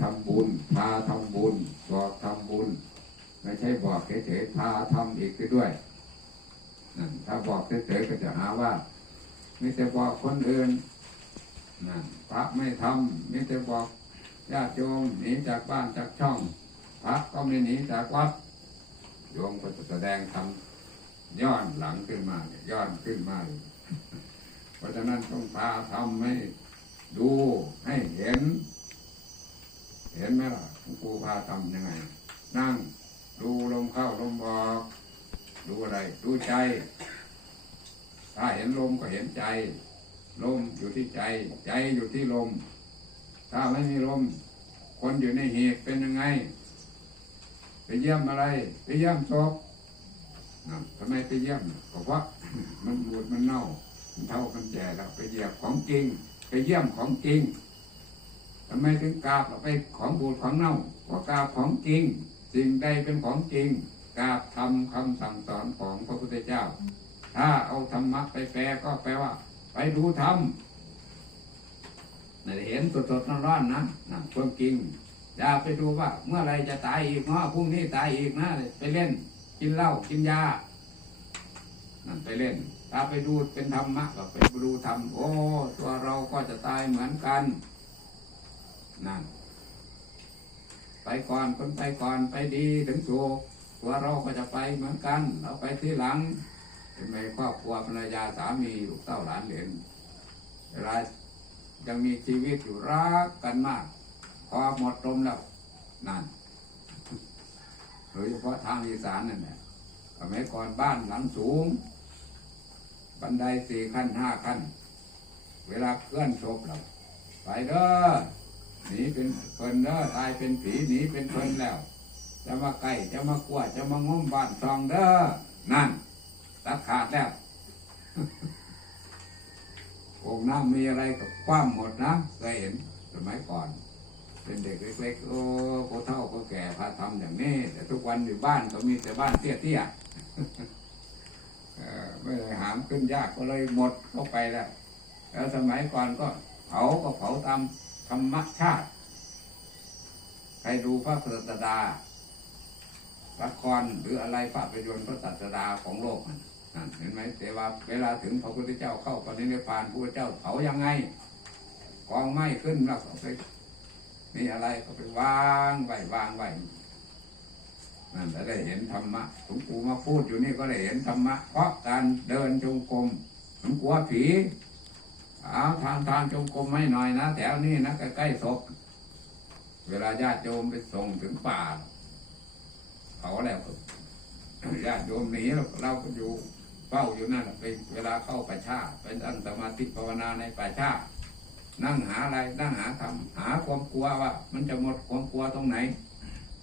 ทำบุญ พาทำบุญ บอกทำบุญ ไม่ใช่บอกเฉยๆพาทำอีกไปด้วยนั่นถ้าบอกเฉยๆก็จะหาว่ามีแต่บอกคนอื่นนั่นพระไม่ทำมีแต่บอกญาติโยมหนีจากบ้านจากช่อง พระก็ไม่หนีจากวัดโยมก็จะแสดงทำย้อนหลังขึ้นมาเนี่ยย้อนขึ้นมา เพราะฉะนั้นต้องพาทำให้ดูให้เห็น ล่ะหลวงปู่พาทำยังไง นั่ง ดูลมเข้าลมออก ดูอะไร ดูใจ ถ้าเห็นลมก็เห็นใจ ลมอยู่ที่ใจ ใจอยู่ที่ลม ถ้าไม่มีลม คนอยู่ในเหตุเป็นยังไง ไปเยี่ยมอะไร ไปเยี่ยมศพทำไมไปเยี่ยมก็เพราะมันบูดมันเน่ามันเท่ากันแก่แล้วไปเยียบของจริง ไปเยี่ยมของจริง ทำไมถึงกราบเอาไปของบูดของเน่าเพราะกราบของจริง สิ่งใดเป็นของจริงกราบทำคำสั่งสอนของพระพุทธเจ้า ถ้าเอาธรรมะไปแปลก็แปลว่า ไปดูธรรมเห็นสดๆร้อนๆนะนะความจริงอย่าไปดูว่า เมื่อไรจะตายอีกเนาะพรุ่งนี้ตายอีกนะไปเล่น กินเหล้ากินยานั่นไปเล่น ถ้าไปดูเป็นธรรมะก็ไปดูธรรมโอ้ ตัวเราก็จะตายเหมือนกัน นั่น ไปก่อนคนไปก่อนไปดีถึงสุขตัวเราก็จะไปเหมือนกัน เราไปที่หลังเป็นไงครอบครัวภรรยาสามีลูกเต้าหลานเหลนเวลายังมีชีวิตอยู่รักกันมาก พอหมดลมแล้วนั่นโดยเฉพาะทางอีสานนั่นแหละสมัยก่อนบ้านหลังสูง บันไดสี่ขั้นห้าขั้น เวลาเคลื่อนศพเราไปเด้อ หนีเป็นเฟินเด้อตายเป็นผีหนีเป็นเฟินแล้ว จะมาใกล้จะมากลัวจะมางมบ้านซองเด้อนั่นตัดขาดแล้วโอ่งน้ำมีอะไรกับคว่ำหมดนะเคยเห็นสมัยก่อน เป็นเด็กเล็กๆโอ้โคเท่าโคแก่พาทำอย่างนี้ แต่ทุกวันอยู่บ้านก็มีแต่บ้านเตี้ยๆไม่หามขึ้นยากก็เลยหมดเข้าไปแล้วแล้วสมัยก่อนก็เผาก็เผาตาม ธรรมชาติใครดูพระศาสดาละครหรืออะไรภาพยนตร์พระศาสดาของโลกมันนั่นเห็นไหมแต่ว่าเวลาถึงพระพุทธเจ้าเข้าปณินิพานพระพุทธเจ้าเผายังไง กองไม้ขึ้นแล้วก็ไปมีอะไรก็ไปวางไว้วางไว้นั่นจะได้เห็นธรรมะหลวงปู่มาพูดอยู่นี่ก็ได้เห็นธรรมะ เพราะการเดินจงกรมผมกลัวผี เอาทานทานจงกรมไม่หน่อยนะแถวนี้นะใกล้ๆศพเวลาญาติโยมไปส่งถึงป่าเผาแล้วญาติโยมหนีเราก็อยู่เฝ้าอยู่นั่นน่ะไปเวลาเข้าป่าชาไปนั่งสมาธิภาวนาในป่าชานั่งหาอะไรนั่งหาธรรมหาความกลัวว่า มันจะหมดความกลัวตรงไหน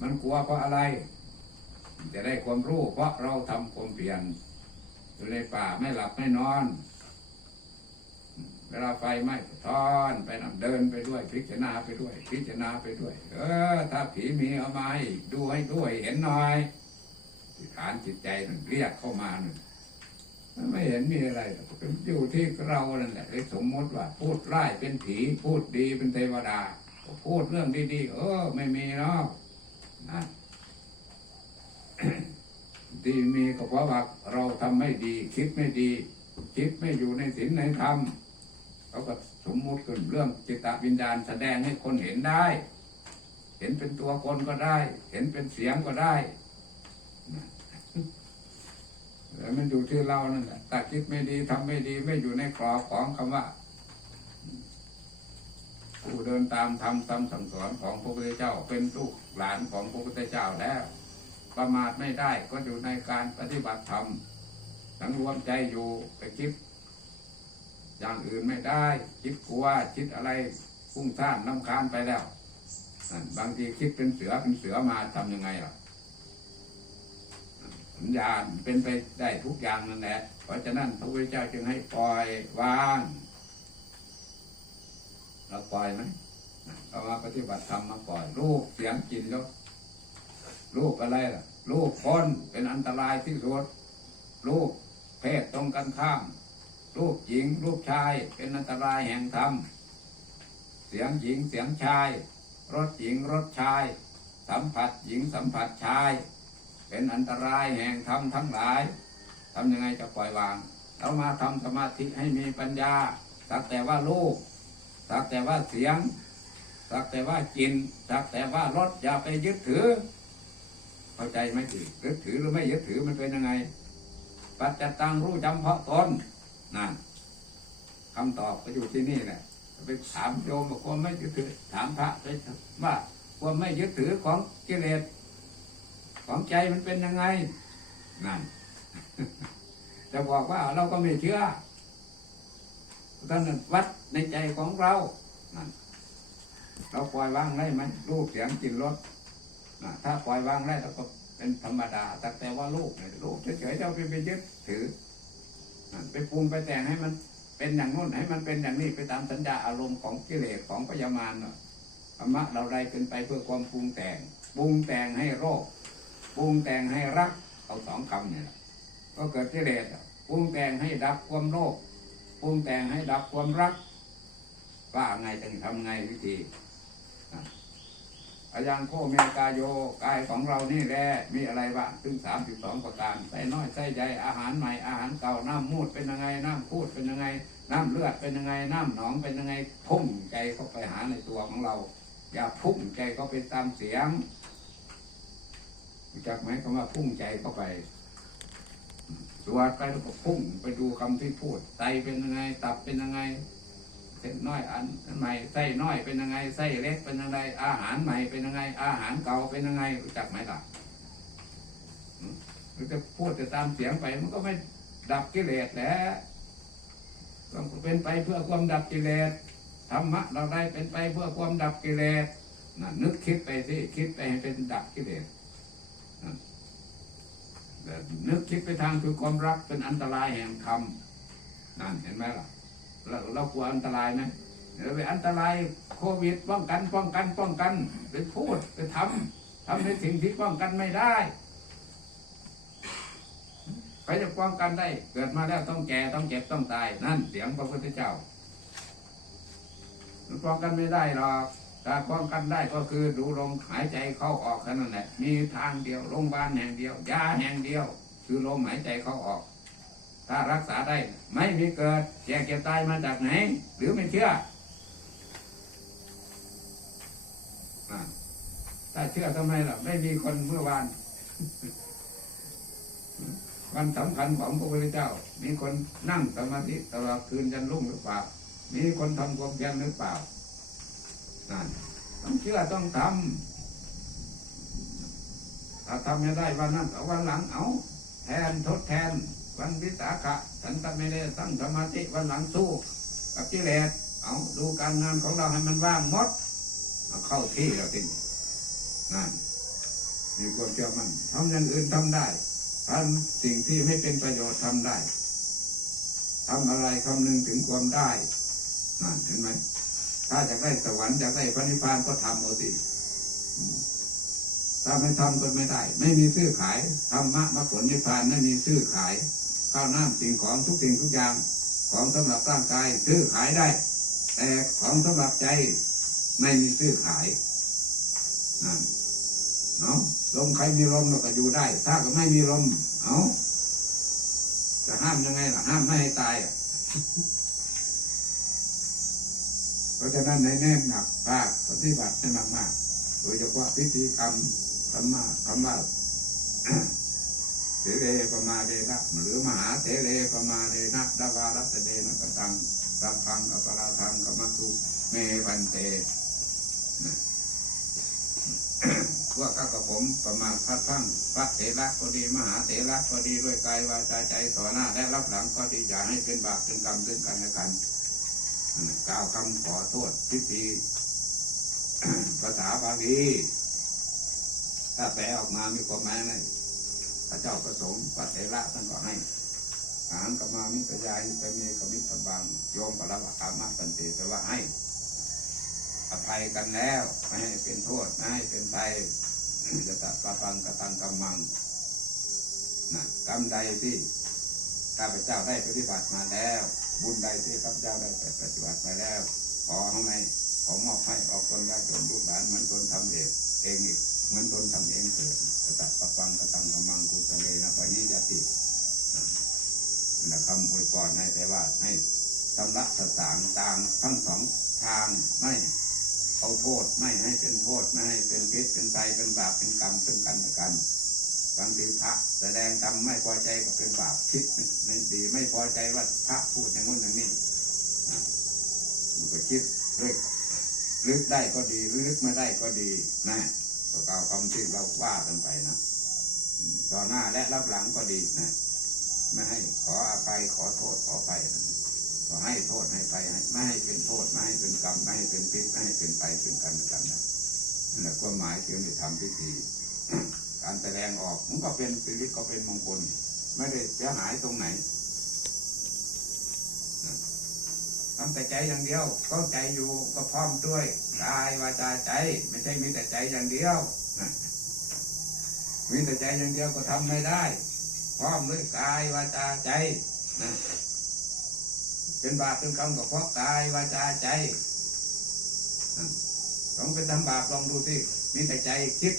มันกลัวเพราะอะไร จะได้ความรู้ เพราะเราทำความเปลี่ยนอยู่ในป่าไม่หลับไม่นอน เวลาไฟไหม้ก็ทอนไปนำเดินไปด้วย พิจารณาไปด้วย พิจารณาไปด้วย เออ ถ้าผีมีเอามาให้ดูให้ด้วยเห็นหน่อยฐานจิตใจนั่นเรียกเข้ามานึ่งไม่เห็นมีอะไรอยู่ที่เรานั่นแหละสมมติว่า พูดร้ายเป็นผีพูดดีเป็นเทวดา พูดเรื่องดีๆเออ ไม่มีเนาะนะดีมีก็เพราะว่าเราทำไม่ดี คิดไม่ดี คิดไม่อยู่ในศีลในธรรม เขาก็สมมุติขึ้นเรื่องจิตวิญญาณแสดงให้คนเห็นได้ เห็นเป็นตัวคนก็ได้ เห็นเป็นเสียงก็ได้แต่มันอยู่ที่เรานั่นแหละแต่คิดไม่ดีทำไม่ดีไม่อยู่ในกรอบของคำว่า ผู้เดินตามธรรมตามสั่งสอนของพระพุทธเจ้าเป็นลูกหลานของพระพุทธเจ้าแล้ว ประมาทไม่ได้ก็อยู่ในการปฏิบัติธรรมสังรวมใจอยู่ไปคิด อย่างอื่นไม่ได้ คิดกลัวคิดอะไรฟุ้งซ่านน้ำคานไปแล้วนั่นบางทีคิดเป็นเสือเป็นเสือมาทำยังไงล่ะสัญญาณเป็นไปได้ทุกอย่างนั่นแหละเพราะฉะนั้นพระพุทธเจ้าจึงให้ปล่อยวางเราปล่อยไหมเรามาปฏิบัติธรรมมาปล่อยรูปเสียงกลินรสลูกอะไรล่ะลูกคนเป็นอันตรายที่สุดลูกเพศตรงกันข้าม ลูกหญิงลูกชายเป็นอันตรายแห่งธรรม เสียงหญิงเสียงชาย รสหญิงรสชาย สัมผัสหญิงสัมผัสชาย เป็นอันตรายแห่งธรรมทั้งหลายทำยังไงจะปล่อยวาง เรามาทำสมาธิให้มีปัญญา สักแต่ว่าลูกสักแต่ว่าเสียง สักแต่ว่ากิน สักแต่ว่ารสอย่าไปยึดถือ เข้าใจไหมถือยึดถือหรือไม่ยึดถือมันเป็นยังไง ปัจจตังรู้จำเพาะตน นั่นคำตอบก็อยู่ที่นี่แหละไปถามโยมว่าความไม่ยึดถือ ถามพระไปว่าความไม่ยึดถือของกิเลสของใจมันเป็นยังไงนั่นจะบอกว่าเราก็ไม่เชื่อท่านวัดในใจของเรานั่นเราปล่อยวางได้ไหมรูปเสียงกลิ่นรสถ้าปล่อยวางได้เราก็เป็นธรรมดาแต่แต่ว่าลูกเนี่ยลูกเฉยๆเราไปไปยึดถือ ไปปรุงไปแต่งให้มันเป็นอย่างโน้นให้มันเป็นอย่างนี้ไปตามสัญญาอารมณ์ของกิเลสของพยามารเนาะธรรมะเราได้เป็นไปเพื่อความปรุงแต่งปรุงแต่งให้โรคปรุงแต่งให้รักเอาสองคำเนี่ยแหละก็เกิดกิเลสปรุงแต่งให้ดับความโลภปรุงแต่งให้ดับความรักว่าไงจึงทำไงวิธี อายังโคเมกายโยกายของเรานี่แหละมีอะไรบ้างถึงสามสิบสองประการใส่น้อยใส่ใหญ่อาหารใหม่อาหารเก่าน้ำมูดเป็นยังไงน้ำพูดเป็นยังไง น้ำเลือดเป็นยังไงน้ำหนองเป็นยังไงพุ่งใจเข้าไปหาในตัวของเรา อย่าพุ่งใจเข้าไปตามเสียงรู้จักไหมคำว่าพุ่งใจเข้าไปสวดไปแล้วก็พุ่งไปดูคำที่พูดไตเป็นยังไงตับเป็นยังไง เส้นน้อยอันใหม่ไส้น้อยเป็นยังไงไส้เล็กเป็นยังไงอาหารใหม่เป็นยังไง อาหารเก่าเป็นยังไงรู้จักไหมล่ะอืมหรือจะพูดแต่ตามเสียงไปมันก็ไม่ดับกิเลสแหล้วต้องเป็นไปเพื่อความดับกิเลสธรรมะเราได้เป็นไปเพื่อความดับกิเลสนั่นนึกคิดไปสิคิดไปให้เป็นดับกิเลสนึกคิดไปทางคือความรักเป็นอันตรายแห่งธรรมนั่นเห็นไหมล่ะ เราเรากลัวอันตรายไหมเราไปอันตรายโควิดป้องกันป้องกันป้องกันไปพูดไปทำทำในสิ่งที่ป้องกันไม่ได้ใครจะป้องกันได้ เกิดมาแล้วต้องแก่ต้องเจ็บต้องตายนั่นเสียงพระพุทธเจ้ามันป้องกันไม่ได้หรอกถ้าป้องกันได้ก็คือดูลมหายใจเข้าออกแค่นั้นแหละมีทางเดียวโรงพยาบาลแห่งเดียวยาแห่งเดียว คือลมหายใจเข้าออก ถ้ารักษาได้ ไม่มีเกิดแก่เก็บตายมาจากไหน หรือไม่เชื่ออถ้าเชื่อทำไมล่ะ ไม่มีคนเมื่อวาน วันสำคัญของพระพุทธเจ้า มีคนนั่งสมาธิตลอดคืนยันรุ่งหรือเปล่า มีคนทำความเพียรหรือเปล่านั่นต้องเชื่อต้องทำถ้าทำไม่ได้วันนั้นเอาวันหลังเอา แทนทดแทน วันวิสาขะฉันทำไม่ได้ตั้งสมาธิวันหลังสู้กับกิเลสเอาดูการงานของเราให้มันว่างหมดเเข้าที่แล้วทีนี้นั่นมีความเชื่อมั่นทำอย่างอื่นทำได้ทำสิ่งที่ไม่เป็นประโยชน์ทำได้ทำอะไรคำนึงถึงความได้นั่นเห็นไหมถ้าอยากได้สวรรค์อยากได้พระนิพพานก็ทำเอาสิถ้าไม่ทำก็ไม่ได้ ไม่มีซื้อขายธรรมะมรรคผลนิพพานไม่มีซื้อขาย ข้าวน้ำสิ่งของทุกสิ่งทุกอย่างของสำหรับร่างกายซื้อขายได้ แต่ของสำหรับใจไม่มีซื้อขายนั่นเนาะลมใครมีลมเราก็อยู่ได้ ถ้าก็ไม่มีลมเอาจะห้ามยังไงล่ะห้ามไม่ให้ตายอะเพราะฉะนั้นในแน่หนักภาคปฏิบัติให้มากๆโดยเฉพาะพิธีกรรมธรรมะคำว่า เรปมาเดนะหรือมหาเสเรปมาเดนะดาวารัตเดนะกตังสัพพังอปราทังกมัตุเมพันเตนะพวกข้ากับผมประมาทพระทั้งพระเถระก็ดีมหาเถระก็ดีด้วยกายวาจาใจต่อหน้าและรับหลังก็ดีอย่าให้เป็นบาปเป็นกรรมซึ่งกันและกันนั่นกล่าวคำขอโทษพิธีภาษาบาลีถ้าแปลออกมามีความหมายไง พระเจ้าประสงค์พระเถระท่านก็ให้อาหารกมามิตรยายไปเมกมิตรบังโยมปะละวะอามาปันเตแปลว่าให้ อภัยกันแล้วไม่ให้เป็นโทษไม่ให้เป็นภัยจะตัดปะปังกระตังกำมังนะกรรมใดที่ข้าพเจ้าได้ปฏิบัติมาแล้ว บุญใดที่ข้าพเจ้าได้ปฏิบัติมาแล้ว ขอให้ไมขอมอบให้ออกตนญาติโยมลูกหลานเหมือนตนทำเองเองอีก เหมือนตนทำเองเถิดกระตับกระปังกระตังกระมังกุสเลนะปะยิยตินะคำอวยพรให้แต่ว่าให้ชำระสตางตางทั้งสองทางไม่เอาโทษไม่ให้เป็นโทษไม่ให้เป็นพิษเป็นภัยเป็นบาปเป็นกรรมซึ่งกันและกันบางทีพระแสดงธรรมไม่พอใจก็เป็นบาปคิดไม่ดีไม่พอใจว่าพระพูดอย่างนู้นอย่างนี้มันก็คิดเรื่องลึกได้ก็ดีลึกไม่ได้ก็ดีนะ ก็กล่าวคำที่เราว่ากันไปนะต่อหน้าและรับหลังก็ดีนะไม่ให้ขออภัยขอโทษขอไปนะก็ให้โทษให้ไปให้ไม่ให้เป็นโทษไม่ให้เป็นกรรมไม่ให้เป็นพิษไม่ให้เป็นไปเป็นกันและกันนะนั่นแหละความหมายที่เราทำพิธีการแสดงออกมันก็เป็นชีวิตก็เป็นมงคลไม่ได้เสียหายตรงไหนทำแต่ใจอย่างเดียวก็ใจอยู่ก็พร้อมด้วย กายวาจาใจ ไม่ใช่มีแต่ใจอย่างเดียวนะมีแต่ใจอย่างเดียวก็ทำไม่ได้พร้อมด้วยกายวาจาใจนะเป็นบาปเป็นกรรมก็เพราะกายวาจาใจนะลองไปทำบาปลองดูสิมีแต่ใจคิด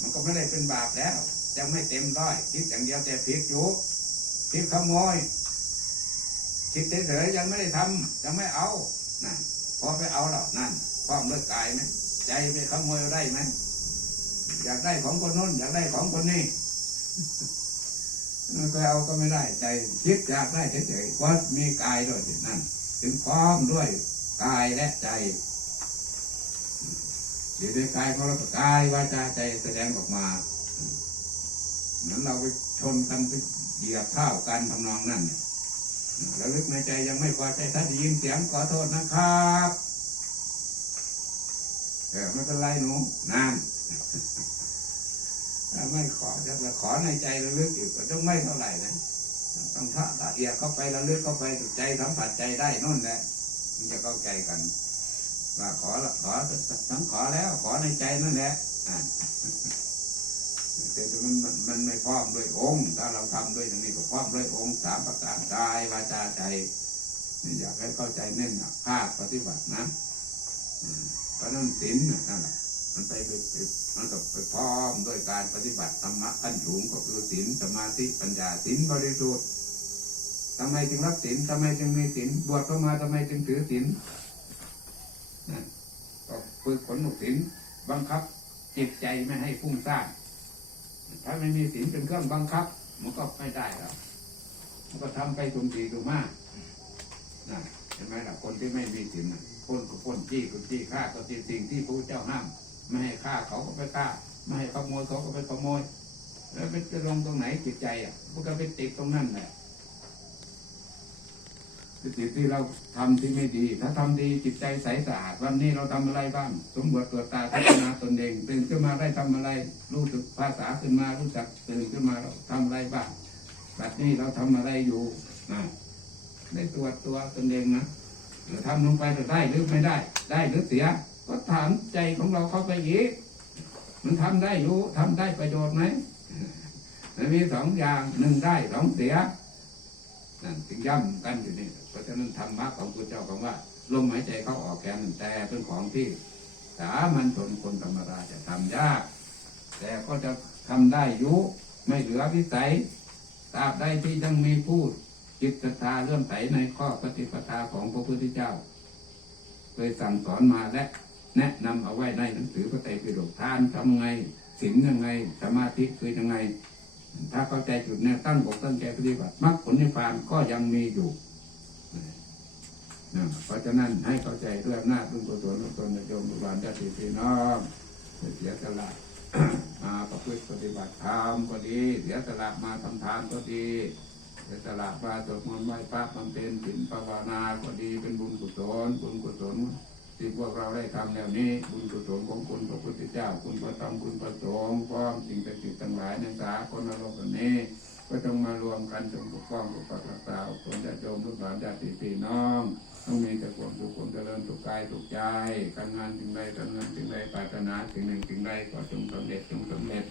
มันก็ไม่ได้เป็นบาปแล้วยังไม่เต็มร้อยคิดอย่างเดียวแต่ผิดอยู่ผิดขโมยคิดเฉยๆยังไม่ได้ทำยังไม่เอานั่นพอไปเอาแล้วนั่น พร้อมเลิกกายไหมใจไปขโมยได้ไหมอยากได้ของคนนู้นอยากได้ของคนนี้ไปเอาก็ไม่ได้ใจคิดอยากได้เฉยๆเพราะมีกายด้วยนั่นถึงพร้อมด้วยกายและใจอยู่ในกายของเราก็กายวาจาใจแสดงออกมาเหมือนเราไปชนกันไปเหยียบเท้ากันทำนองนั้นเนี่ยแล้วลึกในใจยังไม่พอใจถ้าได้ยินเสียงขอโทษนะครับ เออไม่เป็นไรหนูนานถ้าไม่ขอจะขอในใจระลึกอยู่ก็ต้องไม่เท่าไหร่นะต้องท่าละเอียเข้าไประลึกเข้าไปใจสัมผัสใจได้นั่นแหละมันจะเข้าใจกันว่าขอละขอทั้งขอแล้วขอในใจนั่นแหละแต่มันมันมันไม่พร้อมด้วยองค์ ถ้าเราทำด้วยอย่างนี้ก็พร้อมด้วยองค์สามประการกายวาจาใจนี่อยากให้เข้าใจเน้นภาคปฏิบัตินะ พราะนั้นศีลน่ะนั่นแหละมันไปไปไปมันก็ไปพร้อมด้วยการปฏิบัติธรรมะขั้นสูงก็คือศีลสมาธิปัญญาศีลบริสุทธิ์ทำไมจึงรับศีลทำไมจึงมีศีลบวชเข้ามาทำไมจึงถือศีลก็ฝึกฝนหนุศีลบังคับจิตใจไม่ให้ฟุ้งซ่านถ้าไม่มีศีลเป็นเครื่องบังคับ มันก็ไม่ได้แล้วมันก็ทำไปตุมทีตุมมากนะเห็นไหมล่ะคนที่ไม่มีศีลน่ะ คนก็คนจี้ก็จี้ฆ่าก็จี้สิ่งที่พระเจ้าห้ามไม่ให้ฆ่าเขาก็ไปฆ่า ไม่ให้ขโมยเขาก็ไปขโมย แล้วไปจะลงตรงไหนจิตใจอะมันก็ไปติดตรงนั้นแหละจิตที่เราทำที่ไม่ดี ถ้าทำดีจิตใจใสสะอาดวันนี้เราทำอะไรบ้างสมบูรณ์เกิดตาพัฒนาตนเองตื่นขึ้นมาได้ทำอะไร รู้สึกภาษาขึ้นมารู้จักตื่นขึ้นมาเราทำอะไรบ้างแบบนี้เราทำอะไรอยู่นะได้ตรวจตัวตนเองนะ เราทำลงไปจะได้หรือไม่ได้ ได้หรือเสีย ก็ถามใจของเราเข้าไปอีก มันทำได้อยู่ทำได้ประโยชน์ไหมมันมีสองอย่างหนึ่งได้สองเสียนั่นถึงย่ำกันอยู่นี่เพราะฉะนั้นธรรมะของพระเจ้าคำว่าลมหายใจเข้าออกแกนแต่เป็นของที่สามัญชนคนธรรมดาจะทำยาก แต่ก็จะทำได้อยุไม่เหลือวิสัยตราบใดที่ยังมีผู้ จิตศรัทธาเลื่อมใสในข้อปฏิปทาของพระพุทธเจ้าเคยสั่งสอนมาและแนะนำเอาไว้ในหนังสือพระไตรปิฎกทานทำไงศีลยังไง สมาธิคือยังไง ถ้าเข้าใจจุดแนวตั้งอกตั้งใจปฏิบัติมรรคผลนิพพานก็ยังมีอยู่นะเพราะฉะนั้นให้เข้าใจด้วยอำนาจรุ่งกุศลรุ่งตนโยมบุบาลญาติพี่น้องเสียสละมาประพฤติปฏิบัติธรรมก็ดี เสียสละมาทำทานก็ดี เสียสละมาสวดมนต์ไหว้พระบำเพ็ญศีลภาวนาก็ดีเป็นบุญกุศลบุญกุศลที่พวกเราได้ทำแล้วนี้ บุญกุศลของคุณพระพุทธเจ้า คุณพระธรรมคุณพระสงฆ์พร้อมสิ่งศักดิ์สิทธิ์ทั้งหลายในสากลโลกนี้ ก็ต้องมารวมกันจงปกป้องปกปักรักษาคนญาติโยมลูกหลานญาติพี่น้องต้องมีแต่ความสุขความเจริญสุขกายสุขใจการงานสิ่งใดการเงินสิ่งใดปรารถนาสิ่งหนึ่งสิ่งใดก็จงสำเร็จจงสำเร็จ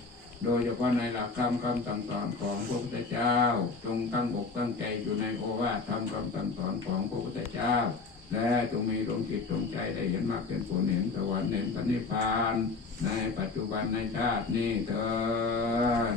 โดยเฉพาะในหลักคำคำสั่งสอนของพระพุทธเจ้า จงตั้งอกตั้งใจอยู่ในโอวาทธรรมคำสั่งสอนของพระพุทธเจ้า และจงมีดวงจิตดวงใจได้เห็นมากเป็นผลเห็นสวรรค์เห็นสันนิพพาน ในปัจจุบันในชาตินี้เถิด